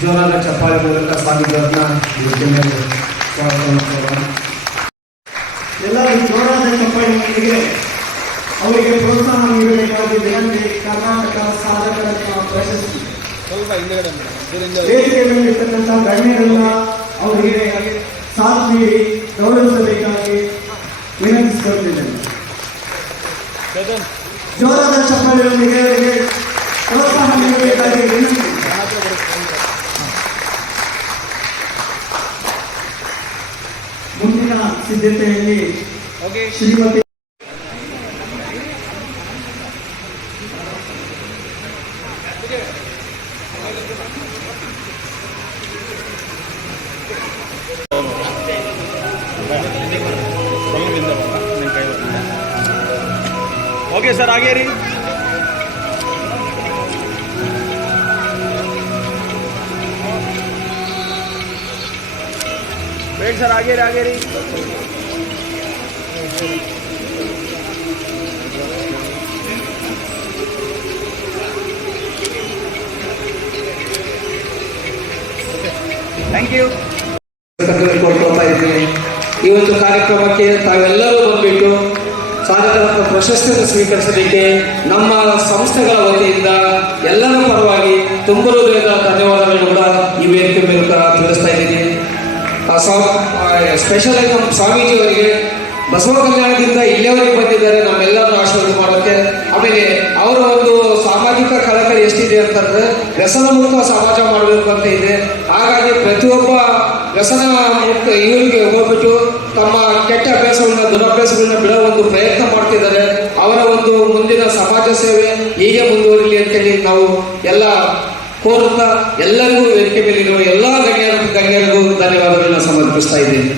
ಜೋರಾದ ಚಪ್ಪಾಳೆ ಮೂಲಕ ಸ್ವಾಮಿಗಳನ್ನ ಸ್ವಾಗತ ಮಾಡೋಣ. ಎಲ್ಲರೂ ಜೋರಾದ ಚಪ್ಪಾಳೆಯೊಂದಿಗೆ ಅವರಿಗೆ ಪ್ರೋತ್ಸಾಹ ನೀಡಬೇಕಾಗಿ ವಿನಂತಿ. ಕರ್ನಾಟಕ ಸಾಧಕರ ಪ್ರಶಸ್ತಿ ವೇದಿಕೆ ಮೇಲಿರ್ತಕ್ಕಂಥ ಗಣ್ಯರನ್ನ ಅವರಿಗೆ ಸಾಥ್ ನೀಡಿ ಗೌರವಿಸಬೇಕಾಗಿ ವಿನಂತಿಸಿಕೊಂಡಿದ್ದೇನೆ. ಜೋರಾದ ಚಪ್ಪಾಳೆಯೊಂದಿಗೆ ಅವರಿಗೆ ಪ್ರೋತ್ಸಾಹ ನೀಡಬೇಕಾಗಿ ವಿನಂತಿ. ಮುಂದಿನ ಸಿದ್ಧತೆಯಲ್ಲಿ ಶ್ರೀಮತಿ ओके सर आगे रही वेट सर आगे रही थैंक यू ಕೊಡ್ತಾ ಇದ್ದೀನಿ. ಇವತ್ತು ಕಾರ್ಯಕ್ರಮಕ್ಕೆ ತಾವೆಲ್ಲರೂ ಬಂದ್ಬಿಟ್ಟು ಸಾಧಕರತ್ನ ಪ್ರಶಸ್ತಿಯನ್ನು ಸ್ವೀಕರಿಸಲಿಕ್ಕೆ ನಮ್ಮ ಸಂಸ್ಥೆಗಳ ವತಿಯಿಂದ ಎಲ್ಲರ ಪರವಾಗಿ ತುಂಬ ಹೃದಯದ ಧನ್ಯವಾದಗಳನ್ನು ಕೂಡ ಈ ವೇದಿಕೆ ಮೂಲಕ ತಿಳಿಸ್ತಾ ಇದ್ದೀನಿ. ಸ್ಪೆಷಲ್ ಆಗಿ ನಮ್ಮ ಸ್ವಾಮೀಜಿಯವರಿಗೆ ಬಸವ ಕಲ್ಯಾಣದಿಂದ ಇಲ್ಲಿಯವರೆಗೆ ಬಂದಿದ್ದಾರೆ, ನಮ್ಮೆಲ್ಲರೂ ಆಶೀರ್ವಾದ ಮಾಡೋಕ್ಕೆ. ಆಮೇಲೆ ಅವರ ಒಂದು ಸಾಮಾಜಿಕ ಕಳಕಳಿ ಎಷ್ಟಿದೆ ಅಂತಂದ್ರೆ ವ್ಯಸನ ಮುಕ್ತ ಸಮಾಜ ಮಾಡಬೇಕು ಅಂತ ಇದೆ. ಹಾಗಾಗಿ ಪ್ರತಿಯೊಬ್ಬ ವ್ಯಸನ ಮುಕ್ತ ಇವರಿಗೆ ಹೋಗ್ಬಿಟ್ಟು ತಮ್ಮ ಕೆಟ್ಟ ಅಭ್ಯಾಸಗಳನ್ನ ದುರಭ್ಯಾಸಗಳನ್ನ ಬಿಡೋ ಒಂದು ಪ್ರಯತ್ನ ಮಾಡ್ತಿದ್ದಾರೆ. ಅವರ ಒಂದು ಮುಂದಿನ ಸಮಾಜ ಸೇವೆ ಹೀಗೆ ಮುಂದುವರಿಲಿ ಅಂತೇಳಿ ನಾವು ಎಲ್ಲ ಕೋರುತ್ತಾ ಎಲ್ಲರಿಗೂ ವೇದಿಕೆ ಮೇಲಿರುವ ಎಲ್ಲ ಗಣ್ಯರಿಗೂ ಧನ್ಯವಾದಗಳನ್ನ ಸಮರ್ಪಿಸ್ತಾ ಇದ್ದೇನೆ.